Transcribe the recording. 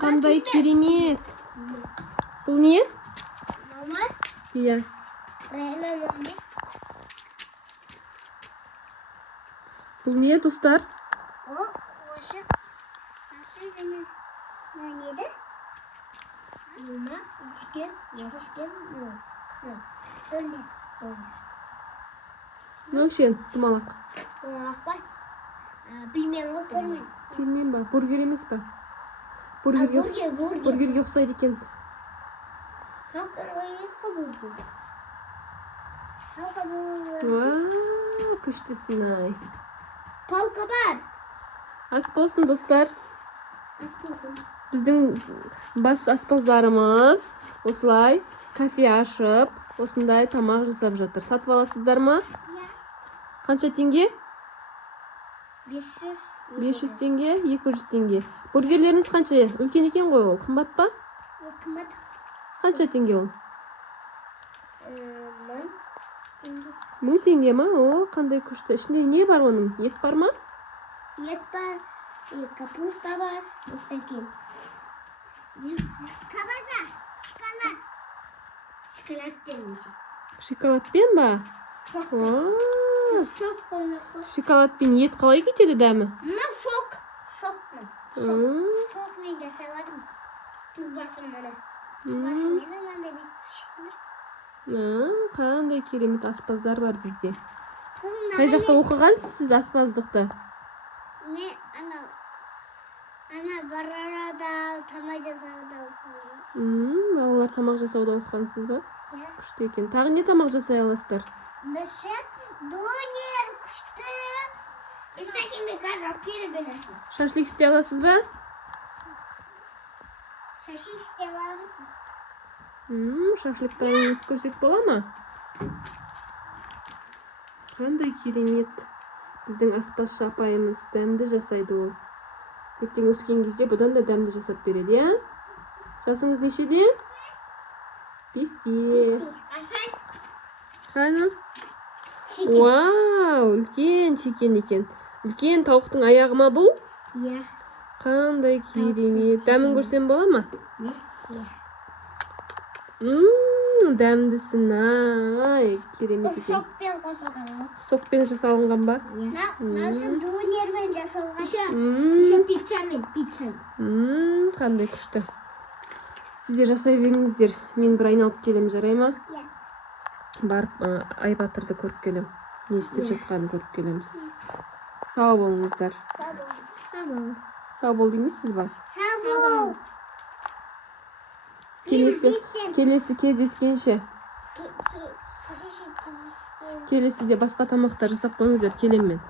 Қандай керемет. Бұл не? Мама. Иә. Бұл не, достар? Осы асырғаны неді? Мама, чикен, Нөшен, тұмалақ. Тұмалақ ба? Білмеймін ғой, көрмеймін. Білмеймін ба? Бургер емес ба? Бургерге ұқсайды екен. Вау, күштісін ай. Палка бар. Ас болсын, достар. Ас болсын. Біздің бас аспаздарымыз осылай кафе ашып, осындай тамақ жасап жатыр. Сатып аласыздар ма? Қанша теңге? 500 теңге, 200 теңге. Бургерлеріңіз қанша? Үлкен екен ғой ол, қымбат па? Қымбат. Қанша теңге ол? 1000 теңге. 1000 теңге ма? О, қандай күшті. Ішінде не бар оның? Ет бар ма? Ет бар, капуста бар, остакен. Кабаза, шоколад. Шоколадпен неше? Шоколадпен ба? Шок. Шок қойнаққа. Шоколадпен ет қалай кетеді дәмі? Мына шок. Шокпын. Шокмен жасаладым. Турбасын мұны. Турбасымен анандай бетсішсіңдер. Қандай керемет аспаздар бар бізде. Қай жақта оқығансыз сіз аспаздықты? Мен ана барарада тамақ жасауда оқыған. Балалар тамақ жасауда оқығансыз ба? Күшті екен. Тағы не тамақ жасай аласыздар? Бішіп, донер, күшті. Исакеме қазір керебенесі. Шашлик істей аласыз ба? Шашлик істей аламыз біз. Шашликтарыңыз көрсек бола ма? Қандай керемет. Біздің аспазшы апайымыз дәмді жасайды ол. Ертең өскен кезде бұдан да дәмді жасап береді, иә? Жасыңыз нешеде? 5-те. Қайна? Вау, үлкен чикен екен. Үлкен тауықтың аяғы ма бұл? Иә. Қандай керемет. Дәмін көрсем бола ма? Иә. Дәмдісін, ай, керемет екен. Сокпен қосылған. Сокпен жасалынған ба? Нашы донермен жасалған. Еще пиццамен. Қандай күшті. Сіздер жасай беріңіздер. Мен бір айналып келем, жарай ма? Иә. Барып Айбатырды көріп келем. Не істеп жатқанын көріп келеміз. Сау болыңыздар. Сау бол деймісіз ба? Сау бол. Келесі кездескенше. Келесіде басқа тамақтар жасап қойыңыздар, келем мен.